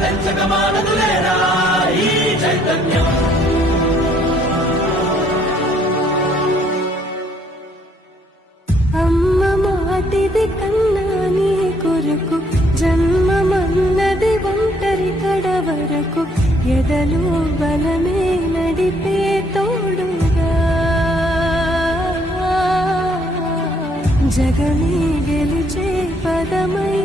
తెంచకమానదులేరా ఈ చైతన్యం. అమ్మ మాటిది కన్నా నీ కొరకు జన్మమన్నది ఒంటరి కడ వరకు ఎదలు బలమే నడిపే తోడుగా జగమే గెలిచే పదమై